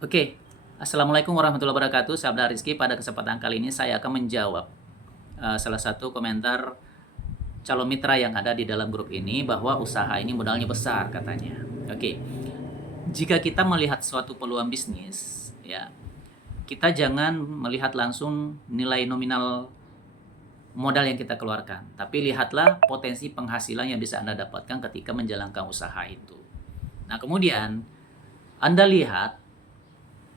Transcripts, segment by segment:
Oke, Assalamualaikum warahmatullahi wabarakatuh, sahabat Rizky. Pada kesempatan kali ini saya akan menjawab salah satu komentar calon mitra yang ada di dalam grup ini bahwa usaha ini modalnya besar katanya. Oke, jika kita melihat suatu peluang bisnis, ya kita jangan melihat langsung nilai nominal modal yang kita keluarkan, tapi lihatlah potensi penghasilan yang bisa Anda dapatkan ketika menjalankan usaha itu. Nah, kemudian Anda lihat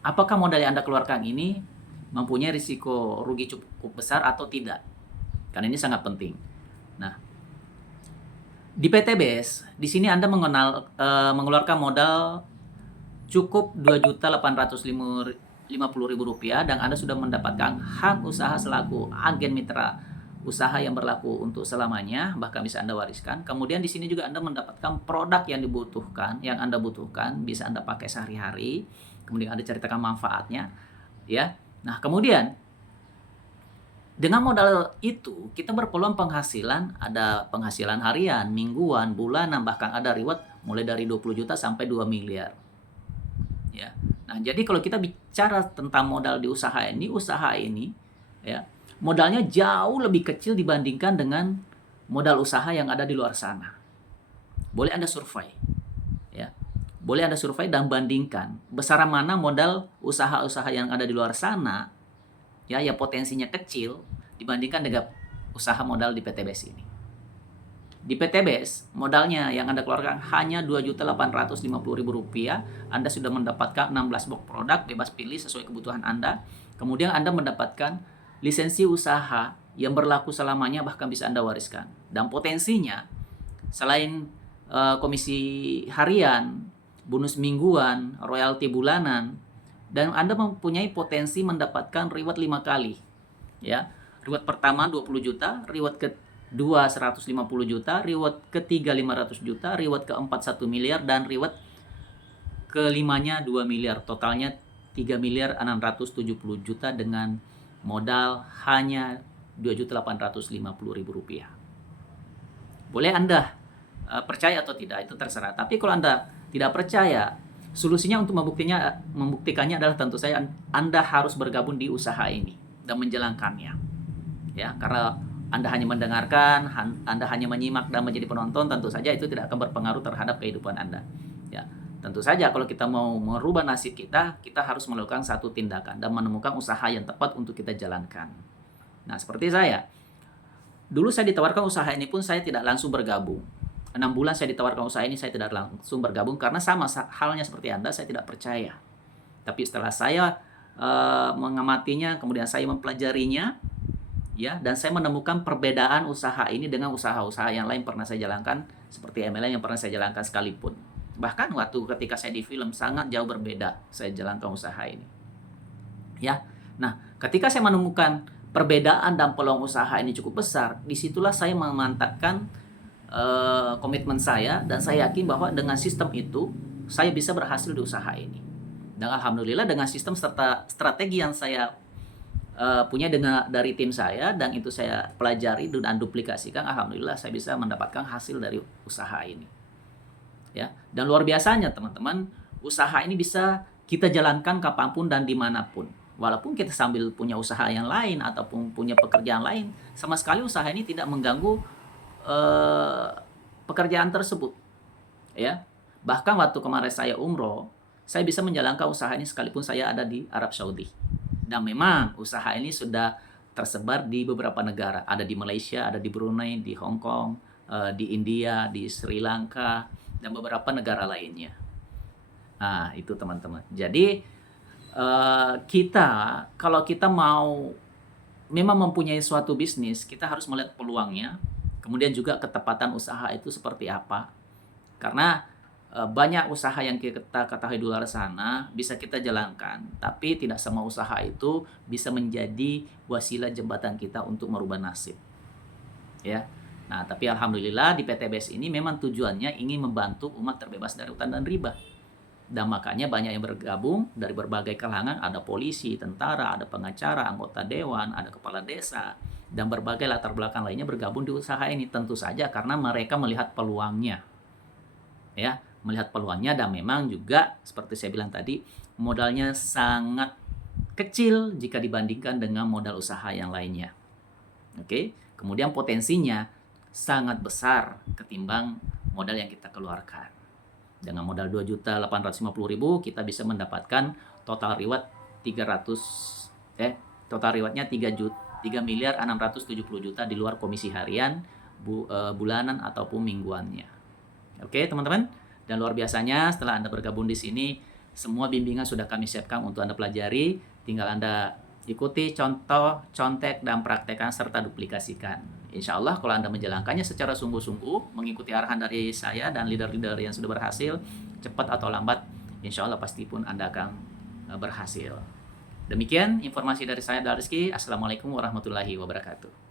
apakah modal yang Anda keluarkan ini mempunyai risiko rugi cukup besar atau tidak? Karena ini sangat penting. Nah, di PTBS, di sini Anda mengeluarkan modal cukup Rp2.850.000 dan Anda sudah mendapatkan hak usaha selaku agen mitra usaha yang berlaku untuk selamanya, bahkan bisa Anda wariskan. Kemudian di sini juga Anda mendapatkan produk yang dibutuhkan, yang Anda butuhkan, bisa Anda pakai sehari-hari. Kemudian Anda ceritakan manfaatnya, ya. Nah, kemudian dengan modal itu kita berpeluang penghasilan, ada penghasilan harian, mingguan, bulanan, bahkan ada reward mulai dari 20 juta sampai 2 miliar. Ya. Nah, jadi kalau kita bicara tentang modal di usaha ini ya, modalnya jauh lebih kecil dibandingkan dengan modal usaha yang ada di luar sana. Boleh Anda survei, ya. Boleh Anda survei dan bandingkan besaran mana modal usaha-usaha yang ada di luar sana, ya, yang potensinya kecil dibandingkan dengan usaha modal di PTBS ini. Di PTBS, modalnya yang Anda keluarkan hanya Rp2.850.000. Anda sudah mendapatkan 16 box produk, bebas pilih sesuai kebutuhan Anda. Kemudian Anda mendapatkan lisensi usaha yang berlaku selamanya, bahkan bisa Anda wariskan. Dan potensinya, selain komisi harian, bonus mingguan, royalti bulanan, dan Anda mempunyai potensi mendapatkan reward 5 kali. Ya, reward pertama 20 juta, reward kedua 150 juta, reward ketiga 500 juta, reward keempat 1 miliar, dan reward kelimanya 2 miliar. Totalnya 3.670 juta dengan modal hanya Rp2.850.000. Boleh Anda percaya atau tidak, itu terserah. Tapi kalau Anda tidak percaya, solusinya untuk membuktikannya adalah tentu saja Anda harus bergabung di usaha ini dan menjalankannya. Ya, karena Anda hanya mendengarkan, Anda hanya menyimak dan menjadi penonton, tentu saja itu tidak akan berpengaruh terhadap kehidupan Anda. Ya, tentu saja kalau kita mau merubah nasib kita harus melakukan satu tindakan dan menemukan usaha yang tepat untuk kita jalankan. Nah, seperti saya. Dulu saya ditawarkan usaha ini pun saya tidak langsung bergabung. 6 bulan saya ditawarkan usaha ini, saya tidak langsung bergabung karena sama halnya seperti Anda, saya tidak percaya. Tapi setelah saya mengamatinya, kemudian saya mempelajarinya, ya, dan saya menemukan perbedaan usaha ini dengan usaha-usaha yang lain pernah saya jalankan, seperti MLM yang pernah saya jalankan sekalipun. Bahkan waktu ketika saya di film sangat jauh berbeda saya jalankan usaha ini. Ya. Nah, ketika saya menemukan perbedaan dan peluang usaha ini cukup besar, disitulah saya memantapkan komitmen saya dan saya yakin bahwa dengan sistem itu saya bisa berhasil di usaha ini. Dan alhamdulillah dengan sistem serta strategi yang saya punya dari tim saya dan itu saya pelajari dan duplikasikan, alhamdulillah saya bisa mendapatkan hasil dari usaha ini. Ya, dan luar biasanya teman-teman, usaha ini bisa kita jalankan kapanpun dan dimanapun. Walaupun kita sambil punya usaha yang lain ataupun punya pekerjaan lain, sama sekali usaha ini tidak mengganggu pekerjaan tersebut. Ya, bahkan waktu kemarin saya umroh, saya bisa menjalankan usaha ini sekalipun saya ada di Arab Saudi. Dan memang usaha ini sudah tersebar di beberapa negara, ada di Malaysia, ada di Brunei, di Hong Kong, di India, di Sri Lanka, dan beberapa negara lainnya. Nah, itu teman-teman. Jadi kita kalau kita mau memang mempunyai suatu bisnis, kita harus melihat peluangnya, kemudian juga ketepatan usaha itu seperti apa. Karena banyak usaha yang kita ketahui di luar sana bisa kita jalankan, tapi tidak semua usaha itu bisa menjadi wasilah jembatan kita untuk merubah nasib. Ya. Nah, tapi alhamdulillah di PTBS ini memang tujuannya ingin membantu umat terbebas dari utang dan riba. Dan makanya banyak yang bergabung dari berbagai kalangan, ada polisi, tentara, ada pengacara, anggota dewan, ada kepala desa, dan berbagai latar belakang lainnya bergabung di usaha ini. Tentu saja karena mereka melihat peluangnya. Ya, melihat peluangnya, dan memang juga seperti saya bilang tadi, modalnya sangat kecil jika dibandingkan dengan modal usaha yang lainnya. Oke, kemudian potensinya sangat besar ketimbang modal yang kita keluarkan. Dengan modal 2.850.000 kita bisa mendapatkan total reward 300 total rewardnya 3.670.000.000 di luar komisi harian, bulanan ataupun mingguannya. Oke, teman-teman. Dan luar biasanya setelah Anda bergabung di sini, semua bimbingan sudah kami siapkan untuk Anda pelajari. Tinggal Anda ikuti contoh, contek, dan praktekkan serta duplikasikan. Insya Allah kalau Anda menjalankannya secara sungguh-sungguh, mengikuti arahan dari saya dan leader-leader yang sudah berhasil, cepat atau lambat, insya Allah pasti pun Anda akan berhasil. Demikian informasi dari saya, Rizky. Assalamualaikum warahmatullahi wabarakatuh.